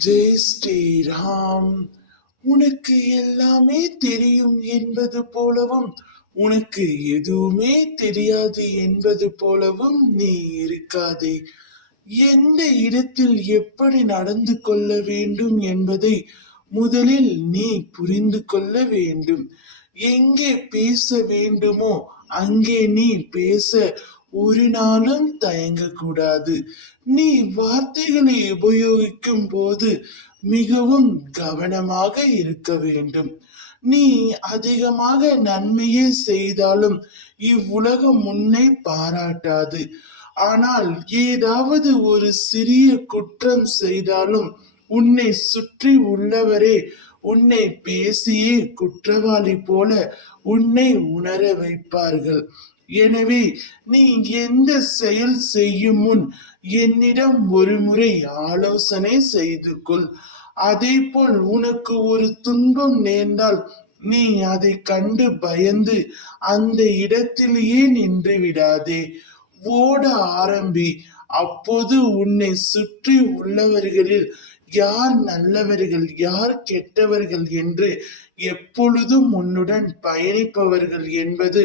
ஜெய் ஸ்ரீராம். உனக்கு எல்லாமே தெரியும் என்பது போலவும் உனக்கு எதுவுமே தெரியாது என்பது போலவும் நீ இருக்காதே. எந்த இடத்தில் எப்படி நடந்து கொள்ள வேண்டும் என்பதை முதலில் நீ புரிந்து கொள்ள வேண்டும். எங்கே பேச வேண்டுமோ அங்கே நீ பேச ஒரு நாளும் தயங்கக்கூடாது. நீ வார்த்தைகளை உபயோகிக்கும் போது மிகவும் கவனமாக இருக்க வேண்டும். நீ அதிகமாக நன்மையே செய்தாலும் இவ்வுலகம் உன்னை பாராட்டாது. ஆனால் ஏதாவது ஒரு சிறிய குற்றம் செய்தாலும் உன்னை சுற்றி உள்ளவரே உன்னை பேசியே குற்றவாளி போல உன்னை உணர வைப்பார்கள். எனவே நீ எந்த செயல் செய்யும் முன் என்னிடம் ஒரு முறை ஆலோசனை செய்து கொள். அதே போல் உனக்கு ஒரு துன்பம் நேர்ந்தால் நீ அதை கண்டு பயந்து அந்த இடத்திலேயே நின்று விடாதே. ஓட ஆரம்பி. அப்போது உன்னை சுற்றி உள்ளவர்களில் யார் நல்லவர்கள் யார் கெட்டவர்கள் என்று எப்பொழுதும் உன்னுடன் பயணிப்பவர்கள் என்பது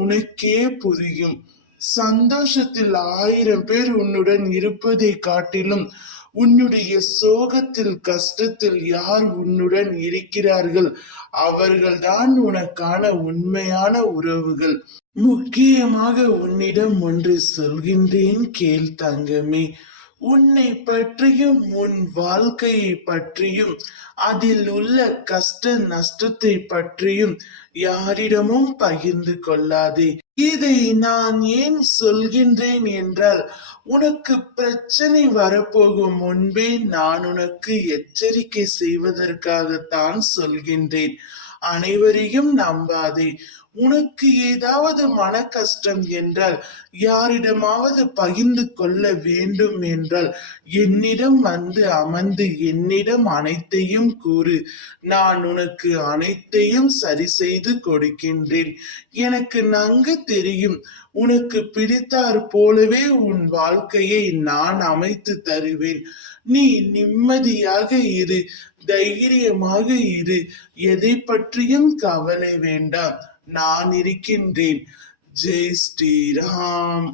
உனக்கே புரியும். சந்தோஷத்தில் 1000 பேர் உன்னுடன் இருப்பதை காட்டிலும் உன்னுடைய சோகத்தில் கஷ்டத்தில் யார் உன்னுடன் இருக்கிறார்கள் அவர்கள்தான் உனக்கான உண்மையான உறவுகள். முக்கியமாக உன்னிடம் ஒன்று சொல்கின்றேன் கேள் தங்கமே. உன்னை பற்றியும் உன் வாழ்க்கையை பற்றியும் அதில் உள்ள கஷ்ட நஷ்டத்தை பற்றியும் யாரிடமும் பகிர்ந்து கொள்ளாதே. இதை நான் ஏன் சொல்கின்றேன் என்றால் உனக்கு பிரச்சனை வரப்போகும் முன்பே நான் உனக்கு எச்சரிக்கை செய்வதற்காகத்தான் சொல்கின்றேன். அனைவரையும் நம்பாதே. உனக்கு ஏதாவது மன கஷ்டம் என்றால் யாரிடமாவது பகிர்ந்து கொள்ள வேண்டும் என்றால் என்னிடம் வந்து அமர்ந்து என்னிடம் அனைத்தையும் கூறு. நான் உனக்கு அனைத்தையும் சரி செய்து கொடுக்கின்றேன். எனக்கு நன்கு தெரியும். உனக்கு பிடித்தாற் போலவே உன் வாழ்க்கையை நான் அமைத்து தருவேன். நீ நிம்மதியாக இரு, தைரியமாக இரு. எதை பற்றியும் கவலை வேண்டாம். நான் இருக்கின்றேன். ஜெய் ஸ்ரீராம்.